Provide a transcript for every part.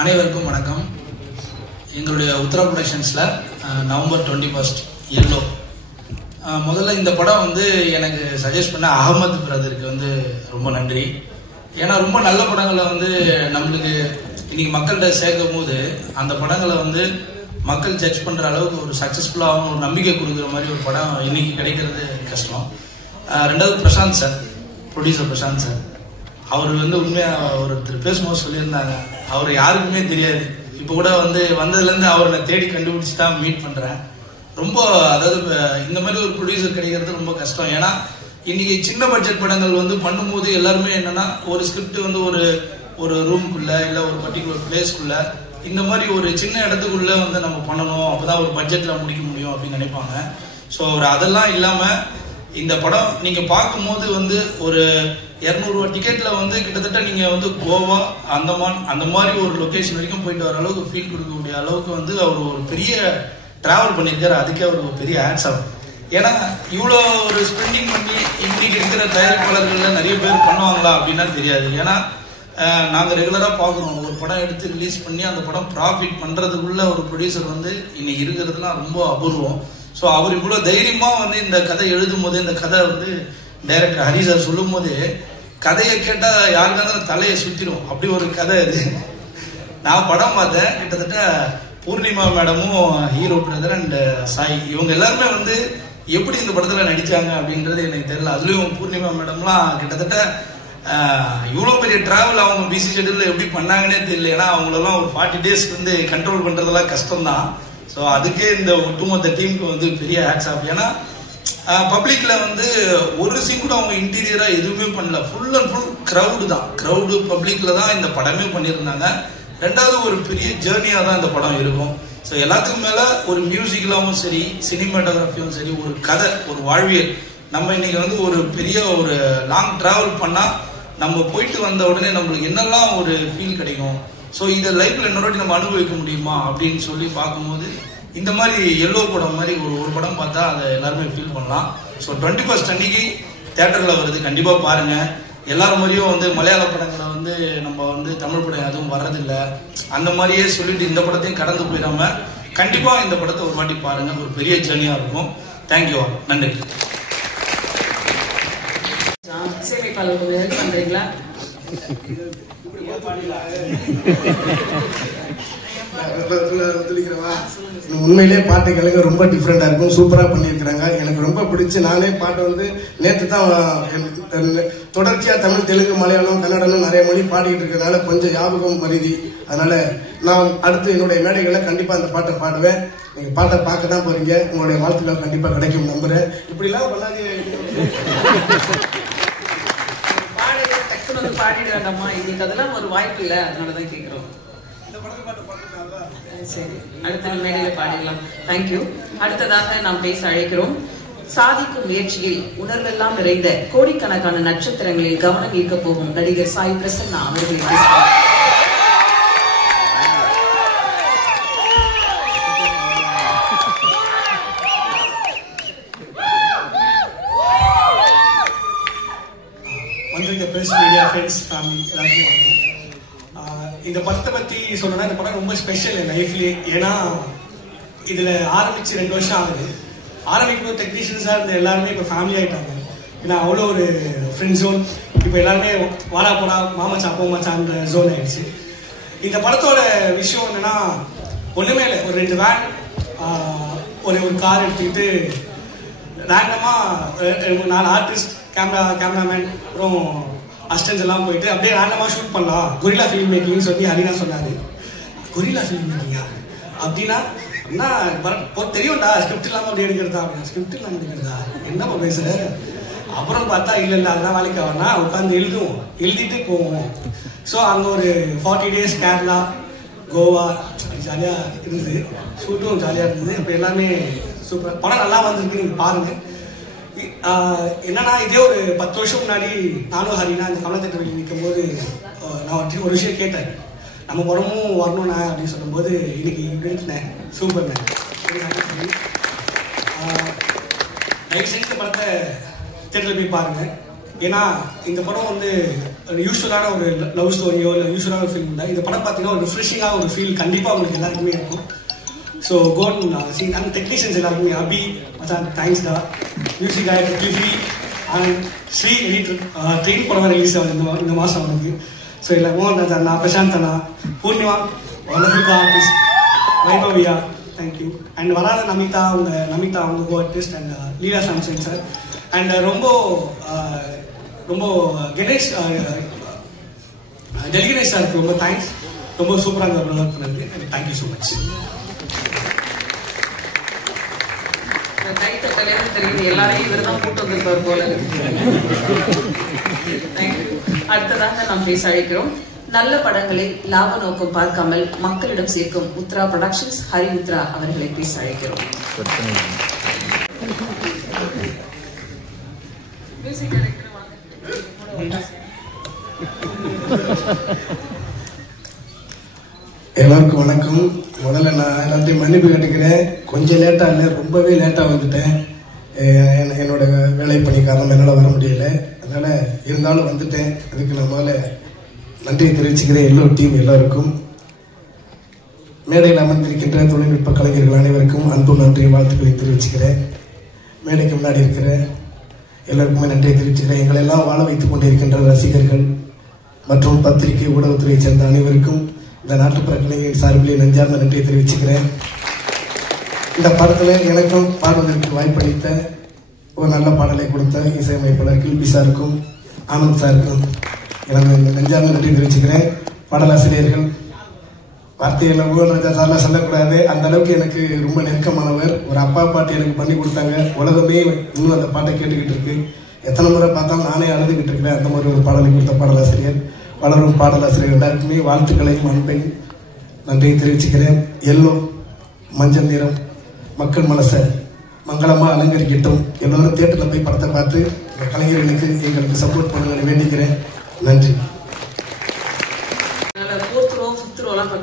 அனைவருக்கும் வணக்கம். எங்களுடைய உத்தரா ப்ரொடக்ஷன்ஸில் நவம்பர் 21 எல்லோ முதல்ல இந்த படம் வந்து எனக்கு சஜஸ்ட் பண்ண அகமது பிரதருக்கு வந்து ரொம்ப நன்றி. ஏன்னா ரொம்ப நல்ல படங்களை வந்து நம்மளுக்கு இன்னைக்கு மக்கள்கிட்ட சேர்க்கும் போது அந்த படங்களை வந்து மக்கள் ஜட்ஜ் பண்ணுற அளவுக்கு ஒரு சக்ஸஸ்ஃபுல்லாகவும் ஒரு நம்பிக்கை கொடுக்குற மாதிரி ஒரு படம் இன்னைக்கு கிடைக்கிறது கஷ்டம். ரெண்டாவது Prashanth sir, producer Prashanth sir, அவர் வந்து உண்மையாக ஒருத்தர் பேசும்போது சொல்லியிருந்தாங்க, அவர் யாருக்குமே தெரியாது. இப்போ கூட வந்து வந்ததுலேருந்து அவரை நான் தேடி கண்டுபிடிச்சி தான் மீட் பண்ணுறேன். ரொம்ப அதாவது இந்த மாதிரி ஒரு ப்ரொடியூசர் கிடைக்கிறது ரொம்ப கஷ்டம். ஏன்னா இன்னைக்கு சின்ன பட்ஜெட் படங்கள் வந்து பண்ணும்போது எல்லாருமே என்னன்னா ஒரு ஸ்கிரிப்ட் வந்து ஒரு ரூம்குள்ள இல்லை ஒரு பர்டிகுலர் பிளேஸ்க்குள்ள இந்த மாதிரி ஒரு சின்ன இடத்துக்குள்ள வந்து நம்ம பண்ணணும், அப்போதான் ஒரு பட்ஜெட்ல முடிக்க முடியும் அப்படின்னு நினைப்பாங்க. ஸோ அதெல்லாம் இல்லாமல் இந்த படம் நீங்க பார்க்கும்போது வந்து ஒரு 200 ரூபா டிக்கெட்ல வந்து கிட்டத்தட்ட நீங்க வந்து கோவா, அந்தமான் அந்த மாதிரி ஒரு லொகேஷன் வரைக்கும் போயிட்டு வர அளவுக்கு ஃபீல் கொடுக்கக்கூடிய அளவுக்கு வந்து அவர் ஒரு பெரிய டிராவல் பண்ணியிருக்காரு. அதுக்கே அவர் ஒரு பெரிய ஆட்ஸ் ஆகும். ஏன்னா இவ்வளோ ஒரு ஸ்பெண்டிங் பண்ணி இன்னைக்கு இருக்கிற தயாரிப்பாளர்கள்ல நிறைய பேர் பண்ணுவாங்களா அப்படின்னா தெரியாது. ஏன்னா நாங்கள் ரெகுலராக பார்க்குறோம், ஒரு படம் எடுத்து ரிலீஸ் பண்ணி அந்த படம் ப்ராஃபிட் பண்ணுறதுக்குள்ள ஒரு ப்ரொடியூசர் வந்து இன்னைக்கு இருக்கிறதுலாம் ரொம்ப அபூர்வம். ஸோ அவர் இவ்வளோ தைரியமாக வந்து இந்த கதை எழுதும் போது, இந்த கதை வந்து டைரக்டர் ஹரி சார் சொல்லும் போது கதையை கேட்டால் யாருக்காவது தலையை சுற்றிடும், அப்படி ஒரு கதை இது. நான் படம் பார்த்தேன், கிட்டத்தட்ட பூர்ணிமா மேடமும் ஹீரோ பிரதர் அண்ட் சாய் இவங்க எல்லாருமே வந்து எப்படி இந்த படத்தில் நடித்தாங்க அப்படின்றது எனக்கு தெரியல. அதுலேயும் பூர்ணிமா மேடம்லாம் கிட்டத்தட்ட இவ்வளோ பெரிய டிராவல் அவங்க பிசி ஷெட்யூலில் எப்படி பண்ணாங்கன்னே தெரியல. ஏன்னா அவங்களெல்லாம் ஒரு 40 days வந்து கண்ட்ரோல் பண்ணுறதெல்லாம் கஷ்டம்தான். ஸோ அதுக்கே இந்த ஒட்டுமொத்த டீமுக்கு வந்து பெரிய ஹேட்ஸ் ஆஃப். ஏன்னா பப்ளிக்ல வந்து ஒரு சீன் கூட அவங்க இன்டீரியரா எதுவுமே பண்ணல, ஃபுல் அண்ட் ஃபுல் க்ரௌடு தான், க்ரௌடு பப்ளிக்ல தான் இந்த படமே பண்ணியிருந்தாங்க. ரெண்டாவது ஒரு பெரிய ஜேர்னியா தான் இந்த படம் இருக்கும். ஸோ எல்லாத்துக்கும் மேல ஒரு மியூசிக்லாவும் சரி, சினிமாட்டோகிராஃபியும் சரி, ஒரு கதை, ஒரு வாழ்வியல். நம்ம இன்னைக்கு வந்து ஒரு பெரிய ஒரு லாங் டிராவல் பண்ணா நம்ம போயிட்டு வந்த உடனே நம்மளுக்கு என்னெல்லாம் ஒரு ஃபீல் கிடைக்கும், ஸோ இதை லைஃப்ல இன்னொரு நம்ம அனுபவிக்க முடியுமா அப்படின்னு சொல்லி பார்க்கும்போது இந்த மாதிரி எல்லோ படம் மாதிரி ஒரு படம் பார்த்தா அதை எல்லாருமே ஃபீல் பண்ணலாம். ஸோ 21 அன்னைக்கு தியேட்டரில் வருது, கண்டிப்பாக பாருங்க. எல்லாரும் மாதிரியும் வந்து மலையாள படங்களை வந்து நம்ம வந்து தமிழ் படம் எதுவும் வர்றதில்லை, அந்த மாதிரியே சொல்லிட்டு இந்த படத்தையும் கடந்து போயிடாம கண்டிப்பாக இந்த படத்தை ஒரு வாட்டி பாருங்க, ஒரு பெரிய ஜேர்னியாக இருக்கும். தேங்க்யூ, நன்றி. பண்றீங்களா? உண்மையிலே பாட்டு கேளுங்க, ரொம்ப டிஃப்ரெண்டா இருக்கும், சூப்பரா பண்ணியிருக்கிறாங்க. எனக்கு ரொம்ப பிடிச்சி நானே பாட்டு வந்து நேற்று தான் தொடர்ச்சியா தமிழ், தெலுங்கு, மலையாளம், கன்னடம் நிறைய மொழி பாடிக்கிட்டு இருக்கிறதுனால கொஞ்சம் ஞாபகம் மருதி. அதனால நான் அடுத்து என்னுடைய மேடைகளை கண்டிப்பா அந்த பாட்டை பாடுவேன். நீங்க பாட்டை பார்க்க தான் போறீங்க, உங்களுடைய வாழ்த்துக்கள் கண்டிப்பா கிடைக்கும் நம்புறேன். இப்படிலாம் பண்ணாதீங்க, பாடிட வேண்டாமா? இன்னைக்கு அதெல்லாம் ஒரு வாய்ப்பு இல்லை, அதனாலதான் கேட்கிறோம். சரி, அடுத்த மேடையில பாடிடலாம். தேங்க்யூ. அடுத்ததாக நாம் பேச அழைக்கிறோம். சாதிக்கும் முயற்சியில் உணர்வெல்லாம் நிறைந்த கோடிக்கணக்கான நட்சத்திரங்களில் கவனம் ஈர்க்க போகும் நடிகர் சாய் பிரசன்னா அவர்களை பேசுகிறார். இந்த படத்தை பத்தி சொல்லணும்னா இந்த படம் ரொம்ப ஸ்பெஷல் என் லைஃப்லயே. ஏன்னா இதுல ஆரம்பிச்சு 2 வருஷம் ஆகுது. ஆரம்பிக்கும் டெக்னீஷியன்ஸா இருந்த எல்லாருமே இப்போ ஃபேமிலி ஆயிட்டாங்க. ஏன்னா அவ்வளோ ஒரு ஃப்ரெண்ட் ஜோன். இப்போ எல்லாருமே வாடா போடா, மாமச்சா போமாச்சான்ற ஜோன் ஆயிடுச்சு. இந்த படத்தோட விஷயம் என்னன்னா ஒண்ணுமே இல்லை, ஒரு 2 வேன், ஒரு கார் எடுத்துக்கிட்டு ரேண்டமா 4 ஆர்டிஸ்ட், கேமராமேன், அப்புறம் அசிஸ்டன்ஸ் எல்லாம் போயிட்டு அப்படியே ரேண்டமா ஷூட் பண்ணலாம், கொரில்லா ஃபிலிம் மேக்கிங் சொல்லி ஹரினா சொன்னாரு. கொரில்லா ஃபிலிம் மேக்கிங்கா அப்படின்னா என்ன தெரியும்டா, ஸ்கிரிப்ட் இல்லாம அப்படி எடுக்கிறதா? ஸ்கிரிப்ட் இல்லாம எடுக்கிறதா என்னப்பா பேசுற? அப்புறம் பார்த்தா இல்ல அதெல்லாம் வேலைக்கு ஆகனா உட்காந்து எழுதிட்டு போவோம். ஸோ அங்கே ஒரு 40 days கேரளா, கோவா ஜாலியா இருந்தது, ஷூட்டும் ஜாலியா இருந்தது. இப்போ எல்லாமே சூப்பர், படம் நல்லா வந்திருக்கு, நீங்க பாருங்க. என்னன்னா இதே ஒரு 10 வருஷம் முன்னாடி நானும் ஹரினா இந்த கமலத்திட்ட வெளியே நிற்கும் போது நான் ஒரு விஷயம் கேட்டேன், நம்ம படமும் வரணும்ண்ணா அப்படின்னு சொல்லும்போது இன்னைக்கு நினைச்சினேன். சூப்பர்ண்ணே, தயவு செஞ்சு இந்த படத்தை தேட்டரில் போய் பாருங்க. ஏன்னா இந்த படம் வந்து யூஸ்வலான ஒரு லவ் ஸ்டோரியோ இல்லை யூஸ்வலான ஒரு ஃபிலிம் இல்லை. இந்த படம் பார்த்தீங்கன்னா ஒரு ரிஃப்ரெஷிங்காக ஒரு ஃபீல் கண்டிப்பாக உங்களுக்கு எல்லாருக்குமே இருக்கும். ஸோ கோன் சீன் அண்ட் டெக்னீஷியன்ஸ் எல்லாருக்குமே அபி மச்சான் தேங்க்ஸ் டா, மியூசிக் டைரக்டர் கிஃபி அண்ட் ஸ்ரீ எடிட்டர். ட்ரெயின் படம் ரிலீஸ் ஆகுது இந்த மாதம் அவனுக்கு. ஸோ இல்லை மோகன் ராஜா அண்ணா, பிரசாந்த் அண்ணா, பூர்ணிமா வண்டர்ஃபுல் ஆர்டிஸ்ட், வைபவியா தேங்க்யூ. அண்ட் வராத நமிதா அவங்க co artist and Leela Samson sir. And ரொம்ப கணேஷ் டெலிகணேஷ் சாருக்கு ரொம்ப தேங்க்ஸ். ரொம்ப சூப்பராக ஒர்க் பண்ணது. And thank you so much. தெரியுது எல்லாரையும் இவர் தான் கூட்டு வந்திருப்பார் போல. அடுத்ததாக நாம் பேச அழைக்கிறோம். நல்ல படங்களை லாப நோக்கம் பார்க்காமல் மக்களிடம் சேர்க்கும் உத்ரா ப்ரொடக்ஷன்ஸ் ஹரி உத்ரா அவர்களை பேச அழைக்கிறோம். எல்லாருக்கும் வணக்கம். முதல்ல நான் எல்லாத்தையும் மன்னிப்பு கேட்டுக்கிறேன். கொஞ்சம் லேட்டாக இல்லை, ரொம்பவே லேட்டாக வந்துட்டேன். என்னோட வேலை பணி காரணம் என்னால் வர முடியல. அதனால் இருந்தாலும் வந்துட்டேன். அதுக்கு நான் முதல்ல நன்றியை தெரிவிச்சுக்கிறேன் எல்லோ டீம் எல்லாருக்கும். மேடையில் அமர்ந்திருக்கின்ற தொழில்நுட்ப கலைஞர்கள் அனைவருக்கும் அன்பு நன்றி வாழ்த்துக்களை தெரிவிச்சுக்கிறேன். மேடைக்கு முன்னாடி இருக்கிற எல்லாருக்குமே நன்றியை தெரிவிச்சுக்கிறேன். எங்களெல்லாம் வாழ வைத்துக் கொண்டிருக்கின்ற ரசிகர்கள் மற்றும் பத்திரிகை ஊடகத்துறையை சேர்ந்த அனைவருக்கும் இந்த நாட்டுப்புற கலைஞரின் சார்பிலே நெஞ்சார்ந்த நன்றியை தெரிவிச்சுக்கிறேன். இந்த படத்தில் எனக்கும் பாடுவதற்கு வாய்ப்பளித்த ஒரு நல்ல பாடலை கொடுத்த இசையமைப்பாளர் கில்பி சாருக்கும் ஆனந்த் சாருக்கும் எனக்கு நெஞ்சார்ந்த நன்றி தெரிவிச்சுக்கிறேன். பாடலாசிரியர்கள் வார்த்தையில் ஊழல்ராஜா சார்லாம் சொல்லக்கூடாது, அந்த அளவுக்கு எனக்கு ரொம்ப நெருக்கமானவர். ஒரு அப்பா பாட்டு எனக்கு பண்ணி கொடுத்தாங்க. உலகமே இன்னும் அந்த பாட்டை கேட்டுக்கிட்டு இருக்கு. எத்தனை முறை பார்த்தாலும் நானே அழுதுகிட்டு இருக்கிறேன். அந்த மாதிரி ஒரு பாடலை கொடுத்த பாடலாசிரியர், வளரும் பாடலாசிரியர் எல்லாருக்குமே வாழ்த்துக்களையும் அன்பையும் நன்றியை தெரிவிச்சுக்கிறேன். எல்லோ மஞ்சள் நிறம் மக்கள் மனசை மங்களமாக அலங்கரிக்கட்டும். எல்லோரும் தியேட்டரில் போய் படத்தை பார்த்து இந்த கலைஞர்களுக்கு எங்களுக்கு சப்போர்ட் பண்ணுங்க வேண்டிக்கிறேன். நன்றி.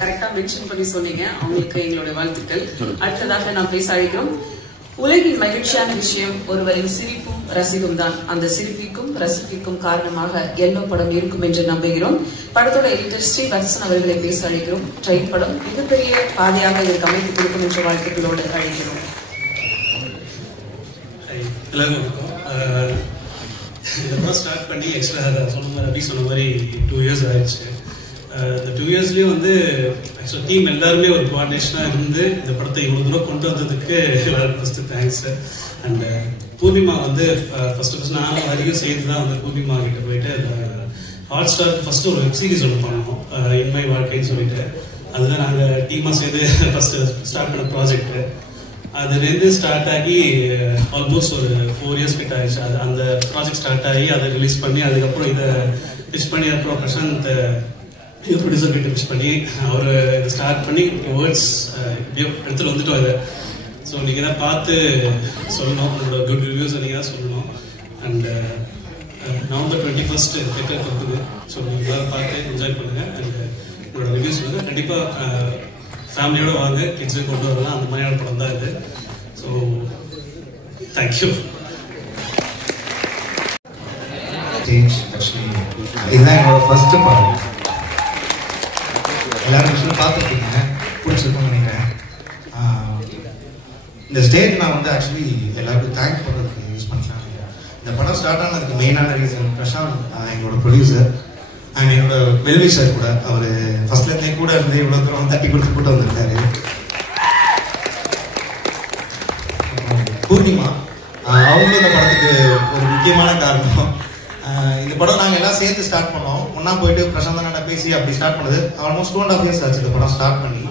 கரெக்டா மென்ஷன் பண்ணி சொன்னீங்க, அவங்களுக்கு எங்களுடைய வாழ்த்துக்கள். அடுத்ததாக நாம் பேச அழைக்கிறோம். உலகின் மகிழ்ச்சியான விஷயம் ஒருவரின் சிரிப்பும் ரசிப்பும் தான். அந்த சிரிப்பிற்கும் ரசிப்பிற்கும் காரணமாக எல்லோ படம் இருக்கும் என்று நம்புகிறோம். படத்தோட எடிட்டர் ஸ்ரீ வத்சன் அவர்களை பேச அழைக்கிறோம். ட்ரெயின் படம் மிகப்பெரிய பாதையாக இதற்கு அமைத்து கொடுக்கும் என்ற வாழ்த்துக்களோடு அழைக்கிறோம். இதெல்லாம் ஸ்டார்ட் பண்ணி எக்ஸ்ட்ரா சொன்ன மாதிரி ரவி சொன்ன மாதிரி 2 years ஆயிடுச்சு. இந்த 2 yearsலயும் வந்து ஆக்சுவலாக டீம் எல்லாருமே ஒரு கோஆர்டினேஷனாக இருந்து இந்த படத்தை இவ்வளோ தூரம் கொண்டு வந்ததுக்கு எல்லாருக்கும் ஃபஸ்ட்டு தேங்க்ஸ். அண்ட் பூர்ணிமா வந்து ஃபர்ஸ்ட் நானும் வரைக்கும் சேர்ந்து தான் வந்து பூர்ணிமா கிட்ட போயிட்டு ஹாட் ஸ்டாருக்கு ஃபஸ்ட்டு ஒரு வெப் சீரிஸ் ஒன்று பண்ணோம், இன்மை வாழ்க்கைன்னு சொல்லிட்டு. அதுதான் நாங்கள் டீமாக சேர்ந்து ஃபஸ்ட்டு ஸ்டார்ட் பண்ண ப்ராஜெக்ட்டு. அதுலேருந்து ஸ்டார்ட் ஆகி ஆல்மோஸ்ட் ஒரு 4 years கிட்ட ஆயிடுச்சு. அந்த ப்ராஜெக்ட் ஸ்டார்ட் ஆகி அதை ரிலீஸ் பண்ணி அதுக்கப்புறம் இதை பிச் பண்ணி அப்புறம் பிரசாந்த் ப்ரொடியூசர் கிட்ட பிச் பண்ணி அவர் இதை ஸ்டார்ட் பண்ணி வேர்ட்ஸ் எப்படியோ எடுத்துகிட்டு வந்துட்டோம் இதை. ஸோ நீங்கள் தான் பார்த்து சொல்லணும், உங்களோட குட் ரிவ்யூஸ் நீங்கள் தான் சொல்லணும். அண்ட் November 21 தேட்டர் இருக்குது. ஸோ நீங்கள் பார்த்து என்ஜாய் பண்ணுங்கள். அண்ட் உங்களோட ரிவ்யூஸ் சொல்லுங்கள். கண்டிப்பாக ஃபேமிலியோடு வாங்க, கிட்ஸை கொண்டு வரலாம். அந்த மாதிரியான படம் தான் இது. So thank you. இதுதான் என்னோட ஃபர்ஸ்ட் படம். எல்லாரும் விஷயம் பார்த்துருக்கீங்க, பிடிச்சிருக்கும்னு நினைக்கிறேன். இந்த ஸ்டேஜ் நான் வந்து ஆக்சுவலி எல்லாருக்கும் தேங்க்ஸ் பண்ணுறதுக்கு யூஸ் பண்ணிக்கலாம். இந்த படம் ஸ்டார்ட் ஆனதுக்கு மெயினான ரீசன் பிரசாந்த் எங்களோட ப்ரொடியூசர் அண்ட் என்னோட வெல்விஷர் கூட. அவர் ஃபர்ஸ்ட்லேருந்தே கூட இருந்து இவ்வளோ தூரம் தட்டி கொடுத்து போட்டு வந்திருக்காரு. பூர்ணிமா அவங்களும் இந்த படத்துக்கு ஒரு முக்கியமான காரணம். இந்த படம் நாங்கள் எல்லாம் சேர்த்து ஸ்டார்ட் பண்ணோம். ஒன்றா போயிட்டு பிரசாந்த் அண்ணா பேசி அப்படி ஸ்டார்ட் பண்ணது. ஆல்மோஸ்ட் 2.5 years ஆச்சு இந்த படம் ஸ்டார்ட் பண்ணி.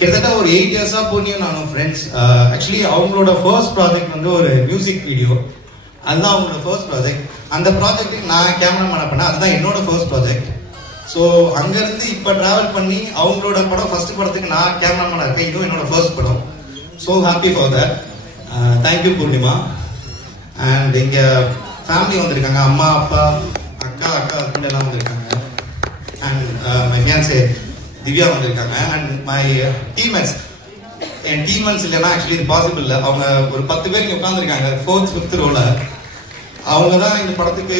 கிட்டத்தட்ட ஒரு 8 years-ஆ பூர்ணியும் நானும் ஃப்ரெண்ட்ஸ். ஆக்சுவலி அவங்களோட ஃபர்ஸ்ட் ப்ராஜெக்ட் வந்து ஒரு மியூசிக் வீடியோ, அதுதான் அவங்களோட ஃபர்ஸ்ட் ப்ராஜெக்ட். அந்த ப்ராஜெக்ட்டுக்கு நான் கேமராமேன் பண்ணேன். அதுதான் என்னோட ஃபர்ஸ்ட் ப்ராஜெக்ட். ஸோ அங்கேருந்து இப்போ ட்ராவல் பண்ணி அவங்களோட படம் ஃபர்ஸ்ட் படத்துக்கு நான் கேமராமேனாக இருக்கேன். இதுவும் என்னோட ஃபர்ஸ்ட் படம். So happy for that. Thank you Purnima. அண்ட் இங்கே ஃபேமிலி வந்திருக்காங்க, அம்மா அப்பா அக்கா ஹஸ்பண்ட் எல்லாம் வந்திருக்காங்க. அண்ட் மை ஃபியான்சே திவ்யா வந்திருக்காங்க. And my teammates. N teammates இல்லைன்னா ஆக்சுவலி இது பாசிபிள் இல்லை. அவங்க ஒரு 10 பேர் இங்கே உட்காந்துருக்காங்க 4th 5th ரோல. அவங்க தான் இந்த படத்துக்கு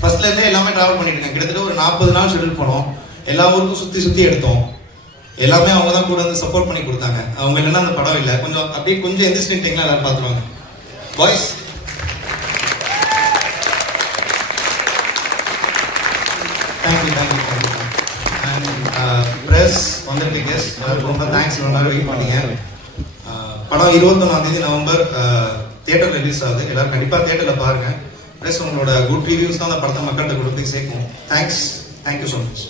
ஃபர்ஸ்ட்ல இருந்தே எல்லாமே டிராவல் பண்ணிட்டு இருக்காங்க. கிட்டத்தட்ட ஒரு 40 நாள் ஷெட்யூல் பண்ணோம். எல்லா ஊருக்கும் சுத்தி எடுத்தோம். எல்லாமே அவங்க தான் கூட வந்து சப்போர்ட் பண்ணி கொடுத்தாங்க. அவங்க இல்லைன்னா அந்த படம் இல்லை. கொஞ்சம் அப்படியே கொஞ்சம் எந்திரிச்சிட்டீங்களா எல்லாரும் பார்த்துருவாங்க. Boys thank you. அண்ட் ப்ரெஸ் வந்துருக்கு கெஸ்ட் ரொம்ப தேங்க்ஸ். ரொம்ப நாள் வெயிட் பண்ணீங்க. படம் 21 நவம்பர் தியேட்டர் ரிலீஸ் ஆகுது. எல்லாரும் கண்டிப்பாக தியேட்டரில் பாருங்க. ப்ளஸ் உங்களோட குட் ரிவ்யூஸ் தான் அந்த படத்தை மக்கள்கிட்ட கொடுத்து சேர்க்கும். Thank you so much.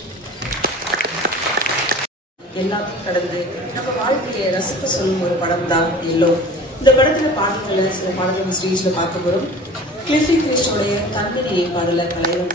எல்லாத்தையும் கடந்து நம்ம வாழ்க்கையை ரசிக்க சொல்லும் ஒரு படம் தான் எல்லோ. இந்த படத்துல பாடல்களை சில பாடல்கள் ஸ்டேஜ்ல பார்க்க போறோம். கிளிஃபி கிறிஸ்டோடைய தன்னிலையை பாடல கலைவன்